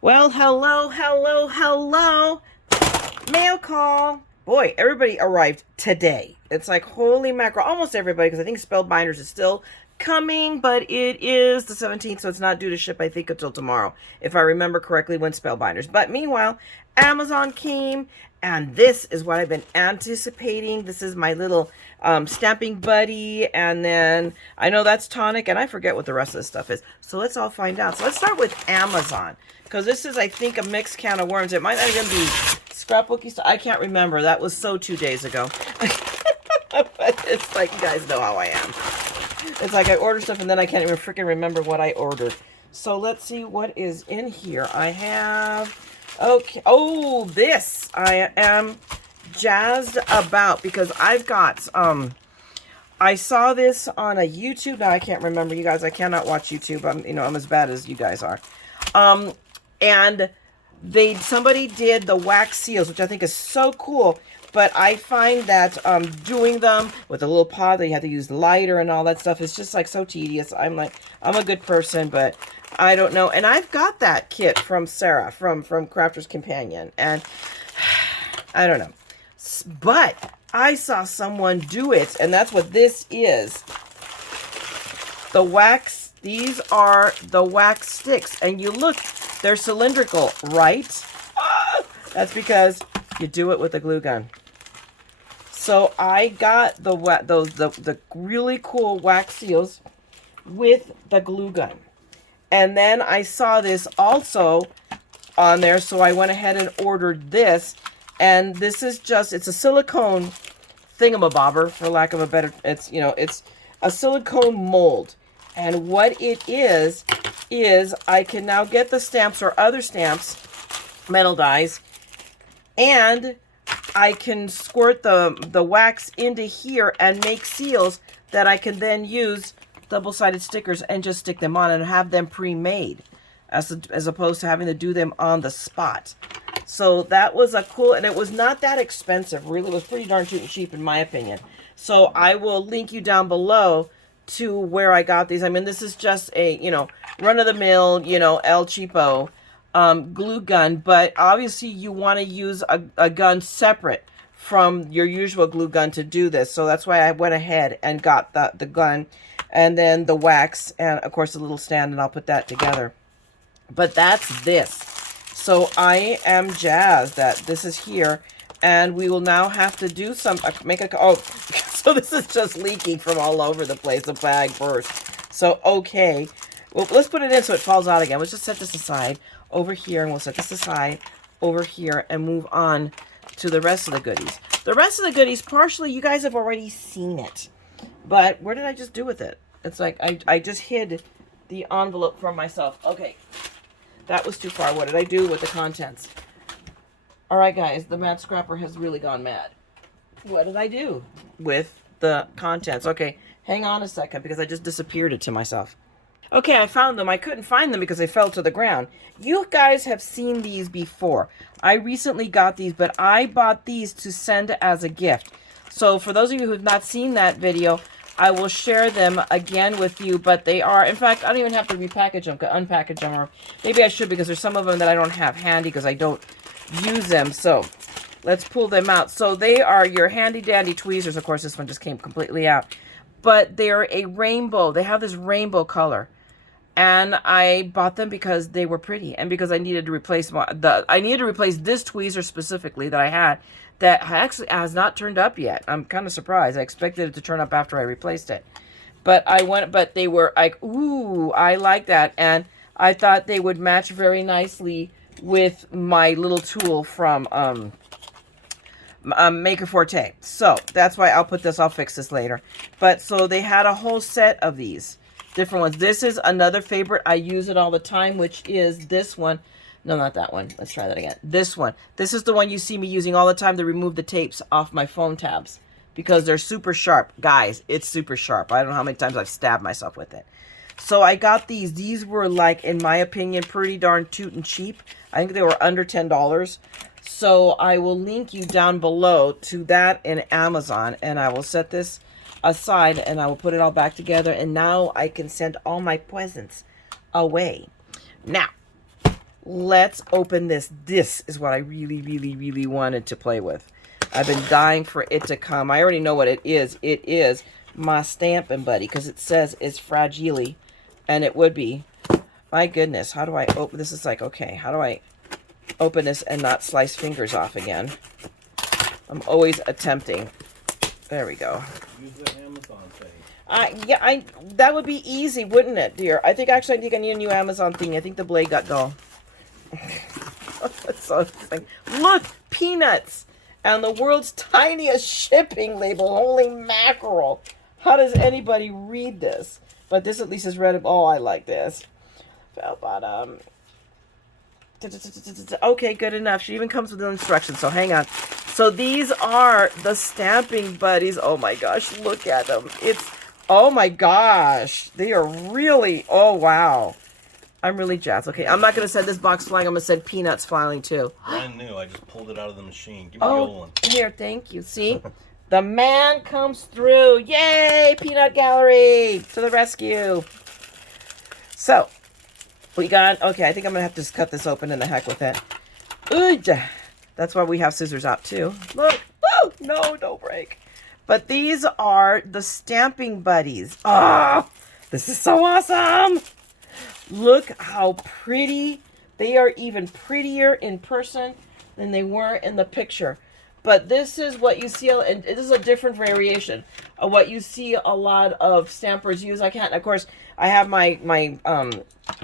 Well, hello, hello, hello. Mail call. Boy, everybody arrived today. It's like, holy mackerel. Almost everybody, because I think Spellbinders is still coming, but it is the 17th, so it's not due to ship, I think, until tomorrow, if I remember correctly, when Spellbinders. But meanwhile, Amazon came, and this is what I've been anticipating. This is my little stamping buddy, and then I know that's Tonic, and I forget what the rest of this stuff is. So let's all find out. So let's start with Amazon, because this is, I think, a mixed can of worms. It might not even be scrapbooky stuff. I can't remember. That was so 2 days ago. But it's like, you guys know how I am. It's like I order stuff and then I can't even freaking remember what I ordered. So let's see what is in here. I have, okay, oh, this I am jazzed about, because I've got, I saw this on a YouTube. Now I can't remember, you guys. I cannot watch YouTube. I'm as bad as you guys are. And somebody did the wax seals, which I think is so cool. But I find that doing them with a little pod that you have to use lighter and all that stuff is just like so tedious. I'm a good person, but I don't know. And I've got that kit from Sarah from Crafter's Companion, and I don't know. But I saw someone do it, and that's what this is. The wax, these are the wax sticks, and you look, they're cylindrical, right? That's because you do it with a glue gun. So I got the really cool wax seals with the glue gun. And then I saw this also on there, so I went ahead and ordered this. And this is just, it's a silicone thingamabobber, for lack of a better, it's a silicone mold. And what it is I can now get the stamps or other stamps, metal dies, and I can squirt the wax into here and make seals that I can then use double-sided stickers and just stick them on and have them pre-made, as opposed to having to do them on the spot. So that was a cool, and it was not that expensive. Really, it was pretty darn cheap in my opinion. So I will link you down below to where I got these. I mean, this is just a, run-of-the-mill, El Cheapo glue gun, but obviously you want to use a gun separate from your usual glue gun to do this. So that's why I went ahead and got the gun, and then the wax, and of course the little stand, and I'll put that together. But that's this. So I am jazzed that this is here, and we will now have to do some, so this is just leaking from all over the place. The bag burst. So, okay. Well, let's put it in so it falls out again. Let's just set this aside over here, and we'll set this aside over here and move on to the rest of the goodies. The rest of the goodies, partially, you guys have already seen it. But where did I just do with it? It's like I just hid the envelope from myself. Okay. That was too far. What did I do with the contents? All right, guys. The TheMaddScrapper has really gone mad. What did I do with the contents? Okay. Hang on a second, because I just disappeared it to myself. Okay, I found them. I couldn't find them because they fell to the ground. You guys have seen these before. I recently got these, but I bought these to send as a gift. So for those of you who have not seen that video, I will share them again with you, but they are, in fact, I don't even have to repackage them, unpackage them, or maybe I should, because there's some of them that I don't have handy because I don't use them. So let's pull them out. So they are your handy dandy tweezers. Of course, this one just came completely out, but they're a rainbow. They have this rainbow color. And I bought them because they were pretty, and because I needed to replace this tweezer specifically that I had that actually has not turned up yet. I'm kind of surprised. I expected it to turn up after I replaced it. But they were like, ooh, I like that. And I thought they would match very nicely with my little tool from Maker Forte. So that's why I'll fix this later. But so they had a whole set of these. Different ones. This is another favorite. I use it all the time, which is this one. No, not that one. Let's try that again. This one. This is the one you see me using all the time to remove the tapes off my phone tabs, because they're super sharp. Guys, it's super sharp. I don't know how many times I've stabbed myself with it. So I got these. These were, like, in my opinion, pretty darn tootin' cheap. I think they were under $10. So I will link you down below to that in Amazon, and I will set this aside, and I will put it all back together, and now I can send all my presents away. Now, let's open this. This is what I really, really, really wanted to play with. I've been dying for it to come. I already know what it is. It is my Stampin' Buddy, because it says it's fragile, and it would be. My goodness, how do I open this? Is like, okay, how do I open this and not slice fingers off again? I'm always attempting. There we go. Use the Amazon thing. Yeah, that would be easy, wouldn't it, dear? I think I need a new Amazon thing. I think the blade got dull. That's so interesting. Look, peanuts and the world's tiniest shipping label. Holy mackerel! How does anybody read this? But this at least is readable. Oh, I like this. Felt bottom. Okay, good enough. She even comes with the instructions, so hang on. So these are the Stamping Buddies. Oh my gosh, look at them. Oh my gosh. They are really, oh wow. I'm really jazzed. Okay, I'm not going to send this box flying. I'm going to send peanuts flying too. Brand new. I just pulled it out of the machine. Give me the old one. Here, thank you. See? The man comes through. Yay! Peanut Gallery to the rescue. So, we got, okay, I think I'm going to have to just cut this open and the heck with it. Ooh, that's why we have scissors out too. Look. Woo! No, don't break. But these are the Stamping Buddies. Oh, this is so awesome. Look how pretty. They are even prettier in person than they were in the picture. But this is what you see, and this is a different variation of what you see a lot of stampers use. I can't, of course, I have my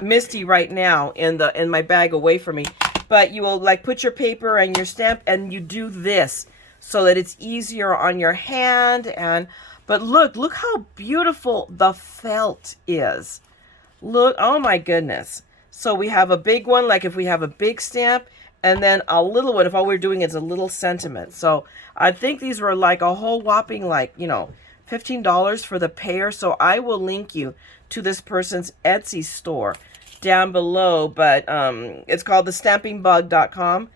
Misty right now in my bag away from me. But you will like put your paper and your stamp, and you do this so that it's easier on your hand. But look how beautiful the felt is. Look, oh my goodness. So we have a big one, like if we have a big stamp, and then a little one if all we're doing is a little sentiment. So I think these were like a whole whopping, like, you know, $15 for the pair. So I will link you to this person's Etsy store down below, but it's called thestampingbug.com.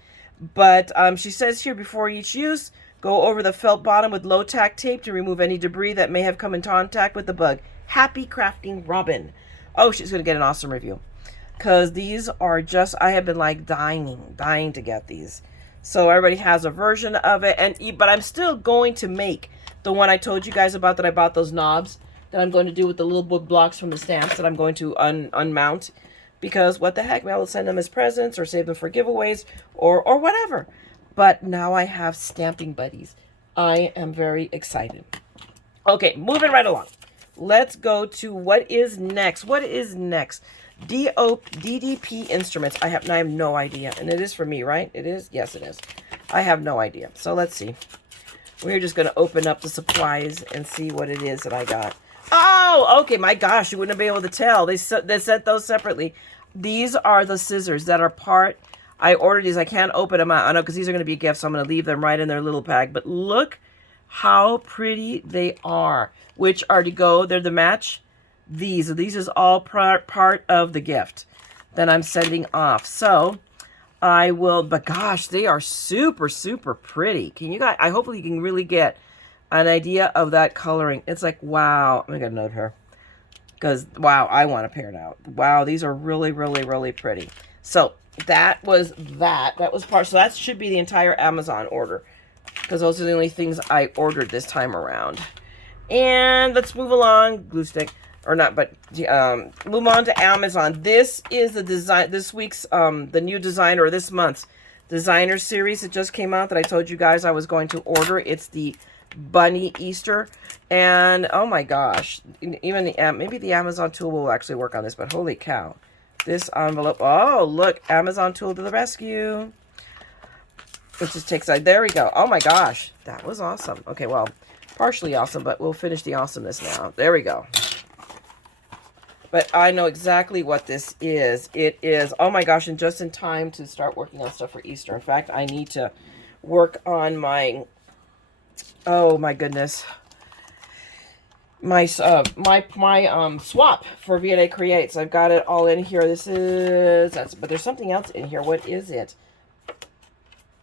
But she says here, before each use, go over the felt bottom with low tack tape to remove any debris that may have come in contact with the bug. Happy crafting, Robin. Oh, she's going to get an awesome review. Because these are just, I have been like dying to get these. So everybody has a version of it. But I'm still going to make the one I told you guys about that I bought those knobs that I'm going to do with the little wood blocks from the stamps that I'm going to unmount. Because what the heck, maybe I'll send them as presents or save them for giveaways or whatever. But now I have Stamping Buddies. I am very excited. Okay, moving right along. Let's go to what is next. What is next? DDP Instruments. I have no idea. And it is for me, right? It is? Yes, it is. I have no idea. So let's see. We're just going to open up the supplies and see what it is that I got. Oh, okay. My gosh, you wouldn't be able to tell. They sent those separately. These are the scissors that are part. I ordered these. I can't open them out. I know because these are going to be gifts. So I'm going to leave them right in their little bag. But look how pretty they are. Which are to go. They're the match. These is all part of the gift that I'm sending off. So I will, but gosh, they are super, super pretty. Can you guys, hopefully you can really get an idea of that coloring. It's like, wow. I'm going to note her. Because, wow, I want to pair it out. Wow, these are really, really, really pretty. So that was that. That was part. So that should be the entire Amazon order. Because those are the only things I ordered this time around. And let's move along. Glue stick. Or not, but move on to Amazon. This is the design, this week's, the new designer, or this month's designer series that just came out that I told you guys I was going to order. It's the Bunny Easter. And, oh my gosh, even the, maybe the Amazon tool will actually work on this, but holy cow. This envelope, oh, look, Amazon tool to the rescue. It just takes, there we go. Oh my gosh, that was awesome. Okay, well, partially awesome, but we'll finish the awesomeness now. There we go. But I know exactly what this is. It is, oh my gosh, and just in time to start working on stuff for Easter. In fact, I need to work on my, oh my goodness, my swap for V&A Creates. I've got it all in here. This is, but there's something else in here. What is it?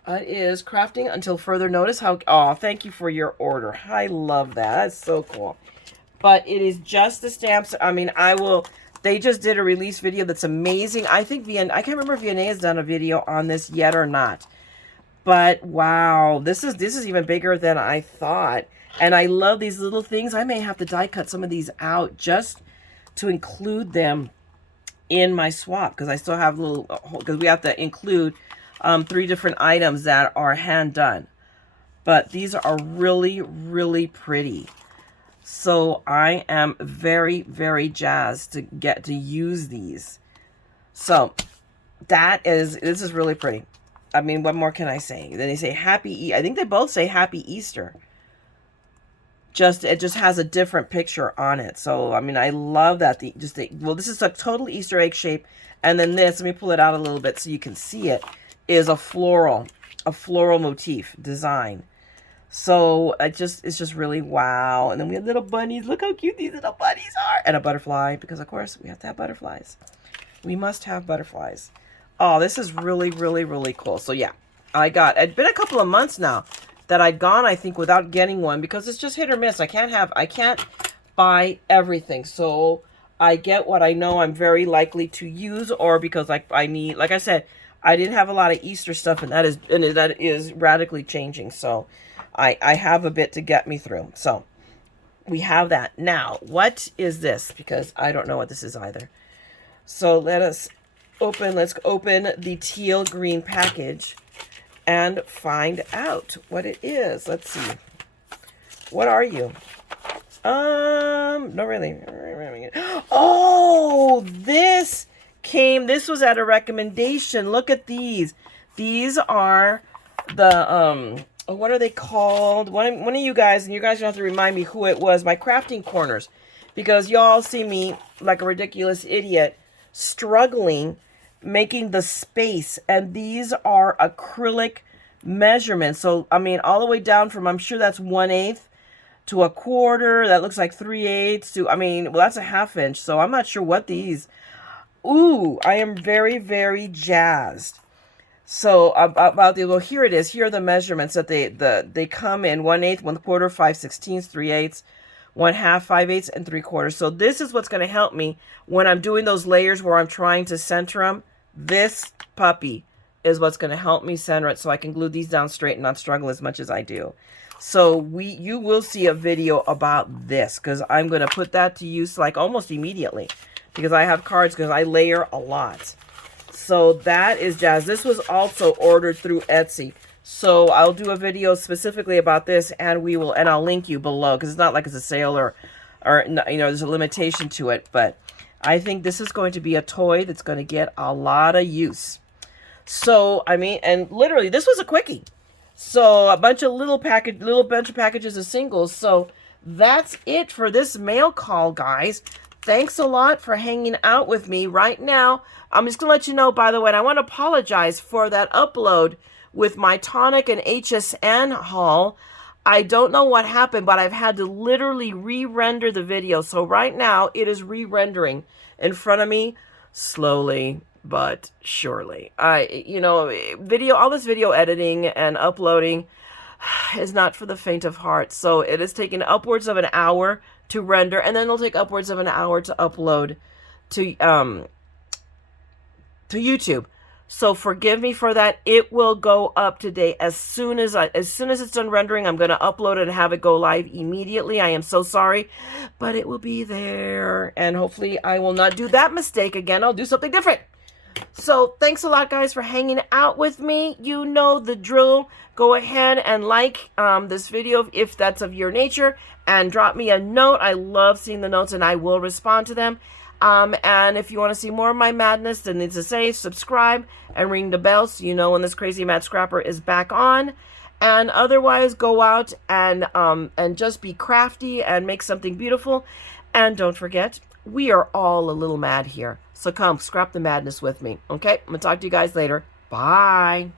It is crafting until further notice. Oh, thank you for your order. I love that. That's so cool. But it is just the stamps. I mean, I will They just did a release video that's amazing. I think I can't remember if VNA has done a video on this yet or not. But wow, this is even bigger than I thought. And I love these little things. I may have to die cut some of these out just to include them in my swap, because I still have little, because we have to include 3 different items that are hand done. But these are really, really pretty. So I am very, very jazzed to get to use these. So this is really pretty. I mean, what more can I say? Then they say I think they both say Happy Easter. It just has a different picture on it. So, I mean, I love that. Well, this is a total Easter egg shape. And then this, let me pull it out a little bit so you can see it, is a floral motif design. So it's just really wow. And then we have little bunnies. Look how cute these little bunnies are. And a butterfly, because of course we have to have butterflies. We must have butterflies. Oh, this is really, really, really cool. So yeah, it's been a couple of months now that I'd gone, I think, without getting one, because it's just hit or miss. I can't buy everything. So I get what I know I'm very likely to use, or because I need, like I said, I didn't have a lot of Easter stuff, and that is radically changing. So I have a bit to get me through. So we have that. Now, what is this? Because I don't know what this is either. So let's open the teal green package and find out what it is. Let's see. What are you? Not really. Oh, this was at a recommendation. Look at these. These are the, what are they called? One of you guys, and you guys don't have to remind me who it was, my Crafty Corners, because y'all see me like a ridiculous idiot struggling making the space, and these are acrylic measurements. So I mean, all the way down from, I'm sure that's 1/8 to 1/4. That looks like 3/8 to, I mean, well, that's a 1/2 inch. So I'm not sure what these. Ooh, I am very, very jazzed. So about the, well, here it is. Here are the measurements that they come in: 1/8, 1/4, 5/16, 3/8, 1/2, 5/8, and 3/4. So this is what's going to help me when I'm doing those layers where I'm trying to center them. This puppy is what's going to help me center it, so I can glue these down straight and not struggle as much as I do. So you will see a video about this, because I'm going to put that to use like almost immediately, because I have cards, because I layer a lot. So that is jazz. This was also ordered through Etsy. So I'll do a video specifically about this, and I'll link you below, because it's not like it's a sale or you know, there's a limitation to it. But I think this is going to be a toy that's going to get a lot of use. So, I mean, and literally, this was a quickie. So a bunch of little packages of singles. So that's it for this mail call, guys. Thanks a lot for hanging out with me right now. I'm just going to let you know, by the way, and I want to apologize for that upload with my Tonic and HSN haul. I don't know what happened, but I've had to literally re-render the video. So right now, it is re-rendering in front of me, slowly but surely. All this video editing and uploading is not for the faint of heart. So it is taking upwards of an hour to render, and then it'll take upwards of an hour to upload to YouTube. So forgive me for that. It will go up today as soon as it's done rendering. I'm going to upload it and have it go live immediately. I am so sorry, but it will be there, and hopefully I will not do that mistake again. I'll do something different. So thanks a lot, guys, for hanging out with me. You know the drill. Go ahead and like this video if that's of your nature, and drop me a note. I love seeing the notes, and I will respond to them. And if you want to see more of my madness, then need to say subscribe and ring the bell so you know when this crazy mad scrapper is back on. And otherwise, go out and just be crafty and make something beautiful. And don't forget, we are all a little mad here. So come scrap the madness with me. Okay, I'm gonna talk to you guys later. Bye.